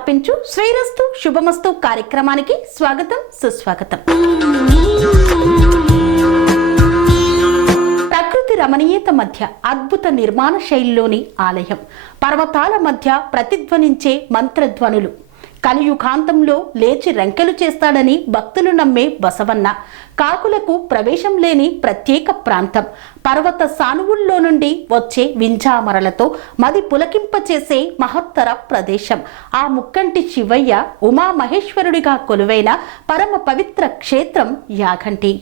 సమర్పించు శ్రీరస్తు శుభమస్తు కార్యక్రమానికి స్వాగతం సుస్వాగతం. ప్రకృతి రమణీయత మధ్య అద్భుత నిర్మాణ శైలిలోని ఆలయం, పర్వతాల మధ్య ప్రతిధ్వనించే మంత్రధ్వనులు, కలియుగాంతంలో లేచి రంకెలు చేస్తాడని భక్తులు నమ్మే బసవన్న, కాకులకు ప్రవేశం లేని ప్రత్యేక ప్రాంతం, పర్వత సానువుల్లో నుండి వచ్చే వింజామరలతో మది పులకింపచేసే మహత్తర ప్రదేశం, ఆ ముక్కంటి శివయ్య ఉమామహేశ్వరుడిగా కొలువైన పరమ పవిత్ర క్షేత్రం యాగంటి.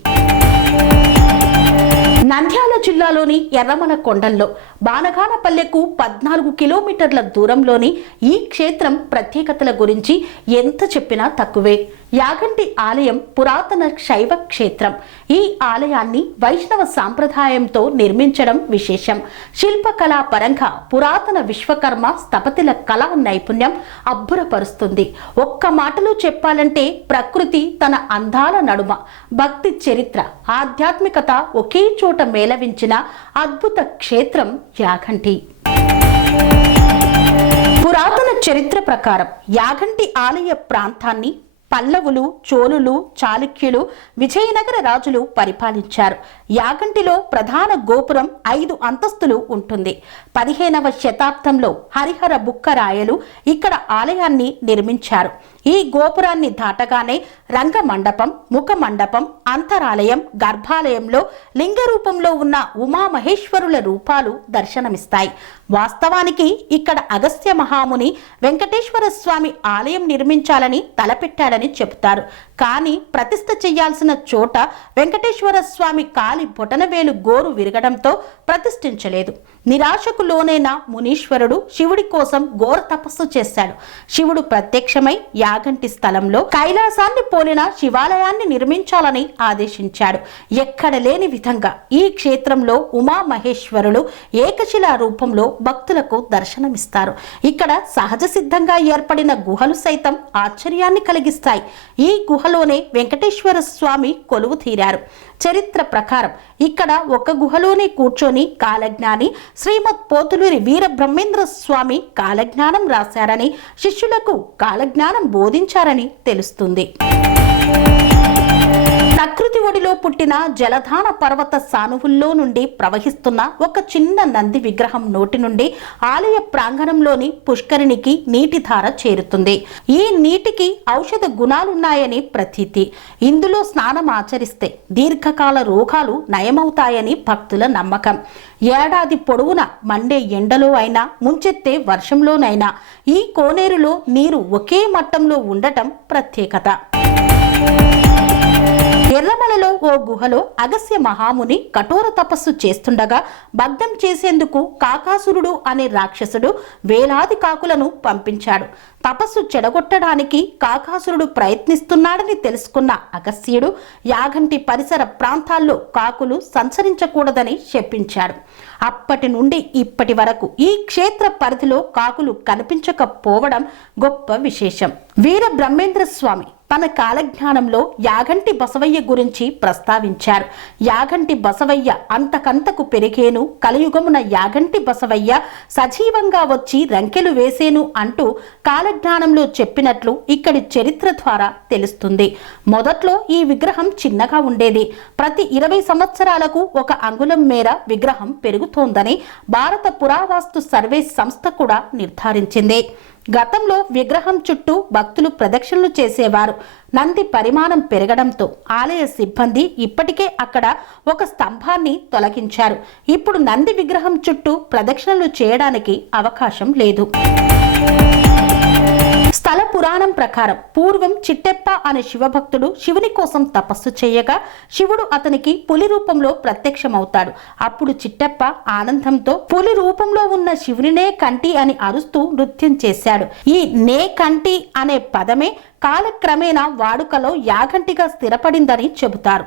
నంద్యాల జిల్లాలోని ఎర్రమల కొండల్లో బానగానపల్లెకు 14 కిలోమీటర్ల దూరంలోని ఈ క్షేత్రం ప్రత్యేకతల గురించి ఎంత చెప్పినా తక్కువే. యాగంటి ఆలయం పురాతన శైవ క్షేత్రం. ఈ ఆలయాన్ని వైష్ణవ సాంప్రదాయంతో నిర్మించడం విశేషం. శిల్పకళా పరంగా పురాతన విశ్వకర్మ స్థపతిల కళా నైపుణ్యం అబ్బురపరుస్తుంది. ఒక్క మాటలో చెప్పాలంటే ప్రకృతి తన అందాల నడుమ, భక్తి చరిత్ర, ఆధ్యాత్మికత ఒకే చోట మేళవించిన అద్భుత క్షేత్రం యాగంటి. పురాతన చరిత్ర ప్రకారం యాగంటి ఆలయ ప్రాంతాన్ని పల్లవులు, చోళులు, చాళుక్యులు, విజయనగర రాజులు పరిపాలించారు. యాగంటిలో ప్రధాన గోపురం 5 అంతస్తులు ఉంటుంది. 15వ శతాబ్దంలో హరిహర బుక్కరాయలు ఇక్కడ ఆలయాన్ని నిర్మించారు. ఈ గోపురాన్ని దాటగానే రంగమండపం, ముఖమండపం, అంతరాలయం, గర్భాలయంలో లింగ రూపంలో ఉన్న ఉమామహేశ్వరుల రూపాలు దర్శనమిస్తాయి. వాస్తవానికి ఇక్కడ అగస్త్య మహాముని వెంకటేశ్వర స్వామి ఆలయం నిర్మించాలని తలపెట్టాడని చెబుతారు. కానీ ప్రతిష్ఠ చేయాల్సిన చోట వెంకటేశ్వర స్వామి కాలి బొటనవేలు గోరు విరగడంతో ప్రతిష్ఠించలేదు. నిరాశకు లోనైన మునీశ్వరుడు శివుడి కోసం ఘోర తపస్సు చేశాడు. శివుడు ప్రత్యక్షమై యాగంటి స్థలంలో కైలాసాన్ని పోలిన శివాలయాన్ని నిర్మించాలని ఆదేశించాడు. ఎక్కడ లేని విధంగా ఈ క్షేత్రంలో ఉమామహేశ్వరులు ఏకశిలా రూపంలో భక్తులకు దర్శనమిస్తారు. ఇక్కడ సహజ సిద్ధంగా ఏర్పడిన గుహలు సైతం ఆశ్చర్యాన్ని కలిగిస్తాయి. ఈ గుహలోనే వెంకటేశ్వర స్వామి కొలువు తీరారు. చరిత్ర ప్రకారం ఇక్కడ ఒక గుహలోనే కూర్చొని కాలజ్ఞాని శ్రీమద్ పోతులూరి వీర బ్రహ్మేంద్ర స్వామి కాలజ్ఞానం రాశారని, శిష్యులకు కాలజ్ఞానం బోధించారని తెలుస్తుంది. ప్రకృతి ఒడిలో పుట్టిన జలధాన పర్వత సానువుల్లో నుండి ప్రవహిస్తున్న ఒక చిన్న నంది విగ్రహం నోటి నుండి ఆలయ ప్రాంగణంలోని పుష్కరిణికి నీటి ధార చేరుతుంది. ఈ నీటికి ఔషధ గుణాలున్నాయని ప్రతీతి. ఇందులో స్నానం ఆచరిస్తే దీర్ఘకాల రోగాలు నయమవుతాయని భక్తుల నమ్మకం. ఏడాది పొడవునా మండే ఎండలో అయినా, ముంచెత్తే వర్షంలోనైనా ఈ కోనేరులో నీరు ఒకే మట్టంలో ఉండటం ప్రత్యేకత. ఎర్రమలలో ఓ గుహలో అగస్త్య మహాముని కఠోర తపస్సు చేస్తుండగా భగ్నం చేసేందుకు కాకాసురుడు అనే రాక్షసుడు వేలాది కాకులను పంపించాడు. తపస్సు చెడగొట్టడానికి కాకాసురుడు ప్రయత్నిస్తున్నాడని తెలుసుకున్న అగస్త్యుడు యాగంటి పరిసర ప్రాంతాల్లో కాకులు సంచరించకూడదని శపించాడు. అప్పటి నుండి ఇప్పటి వరకు ఈ క్షేత్ర పరిధిలో కాకులు కనిపించకపోవడం గొప్ప విశేషం. వీర బ్రహ్మేంద్ర స్వామి తన కాలజ్ఞానంలో యాగంటి బసవయ్య గురించి ప్రస్తావించారు. యాగంటి బసవయ్య అంతకంతకు పెరిగేను, కలియుగమున యాగంటి బసవయ్య సజీవంగా వచ్చి రంకెలు వేసేను అంటూ కాలజ్ఞానంలో చెప్పినట్లు ఇక్కడి చరిత్ర ద్వారా తెలుస్తుంది. మొదట్లో ఈ విగ్రహం చిన్నగా ఉండేది. ప్రతి 20 సంవత్సరాలకు 1 అంగుళం మేర విగ్రహం పెరుగుతోందని భారత పురావస్తు సర్వే సంస్థ కూడా నిర్ధారించింది. గతంలో విగ్రహం చుట్టూ భక్తులు ప్రదక్షిణలు చేసేవారు. నంది పరిమాణం పెరగడంతో ఆలయ సిబ్బంది ఇప్పటికే అక్కడ ఒక స్తంభాన్ని తొలగించారు. ఇప్పుడు నంది విగ్రహం చుట్టూ ప్రదక్షిణలు చేయడానికి అవకాశం లేదు. స్థల పురాణం ప్రకారం పూర్వం చిట్టెప్ప అనే శివభక్తుడు శివుని కోసం తపస్సు చేయగా శివుడు అతనికి పులి రూపంలో ప్రత్యక్షమవుతాడు. అప్పుడు చిట్టెప్ప ఆనందంతో పులి రూపంలో ఉన్న శివునినే కంటి అని అరుస్తూ నృత్యం చేశాడు. ఈ నే కంటి అనే పదమే కాలక్రమేణా వాడుకలో యాగంటిగా స్థిరపడిందని చెబుతారు.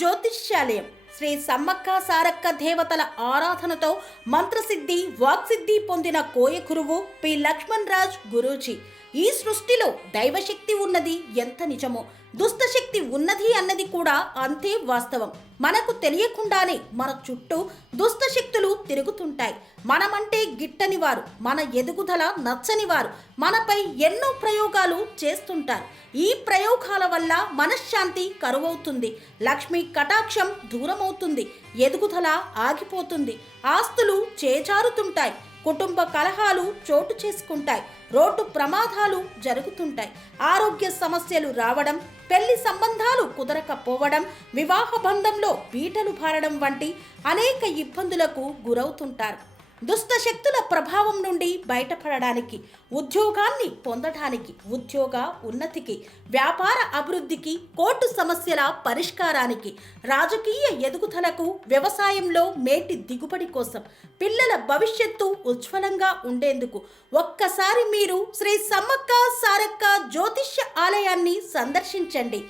జ్యోతిష్యాలయం శ్రీ సమ్మక్క సారక్క దేవతల ఆరాధనతో మంత్రసిద్ధి, వాక్సిద్ధి పొందిన కోయకురువు పి లక్ష్మణ్ రాజ్ గురూజీ. ఈ సృష్టిలో దైవశక్తి ఉన్నది ఎంత నిజమో దుష్టశక్తి ఉన్నది అన్నది కూడా అంతే వాస్తవం. మనకు తెలియకుండానే మన చుట్టూ దుష్టశక్తులు తిరుగుతుంటాయి. మనమంటే గిట్టని వారు, మన ఎదుగుదల నచ్చని వారు మనపై ఎన్నో ప్రయోగాలు చేస్తుంటారు. ఈ ప్రయోగాల వల్ల మనశ్శాంతి కరువవుతుంది, లక్ష్మీ కటాక్షం దూరమవుతుంది, ఎదుగుదల ఆగిపోతుంది, ఆస్తులు చేజారుతుంటాయి, కుటుంబ కలహాలు చోటు చేసుకుంటాయి, రోడ్డు ప్రమాదాలు జరుగుతుంటాయి, ఆరోగ్య సమస్యలు రావడం, పెళ్లి సంబంధాలు కుదరకపోవడం, వివాహ బంధంలో పీటలు భారడం వంటి అనేక ఇబ్బందులకు గురవుతుంటారు. దుష్టశక్తుల ప్రభావం నుండి బయటపడడానికి, ఉద్యోగాన్ని పొందడానికి, ఉద్యోగ ఉన్నతికి, వ్యాపార అభివృద్ధికి, కోర్టు సమస్యల పరిష్కారానికి, రాజకీయ ఎదుగుదలకు, వ్యవసాయంలో మేటి దిగుబడి కోసం, పిల్లల భవిష్యత్తు ఉజ్వలంగా ఉండేందుకు ఒక్కసారి మీరు శ్రీ సమ్మక్క సారక్క జ్యోతిష్య ఆలయాన్ని సందర్శించండి.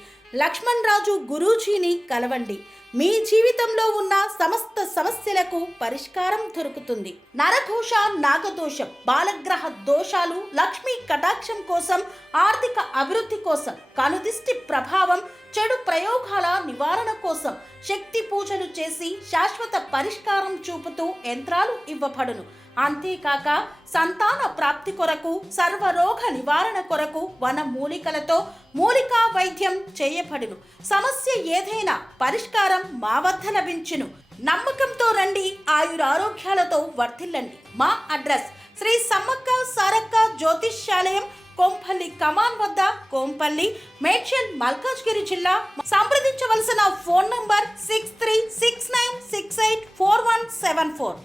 లక్ష్మణ్ రాజు గురూజీని కలవండి. మీ జీవితంలో ఉన్న సమస్త సమస్యలకు పరిష్కారం దొరుకుతుంది. నరదోష, నాగదోషం, బాలగ్రహ దోషాలు, లక్ష్మీ కటాక్షం కోసం, ఆర్థిక అభివృద్ధి కోసం, కనుదిష్టి ప్రభావం, చెడు ప్రయోగాల నివారణ కోసం శక్తి పూజలు చేసి శాశ్వత పరిష్కారం చూపుతూ యంత్రాలు ఇవ్వబడును. అంతేకాక సంతాన ప్రాప్తి కొరకు, సర్వరోగ నివారణ కొరకు వన మూలికలతో మూలికా వైద్యం చేయబడును. సమస్య ఏదైనా పరిష్కారం మా వద్ద లభించును. నమ్మకంతో రండి, ఆయురారోగ్యాలతో వర్ధిల్లండి. మా అడ్రస్ శ్రీ సమ్మక్క సారక్క జ్యోతిష్యాలయం, కొంపల్లి కమాన్ వద్ద, కొంపల్లి, మేడ్చల్, మల్కాజ్గిరి జిల్లా. సంప్రదించవలసిన ఫోన్ నంబర్ 6369684174.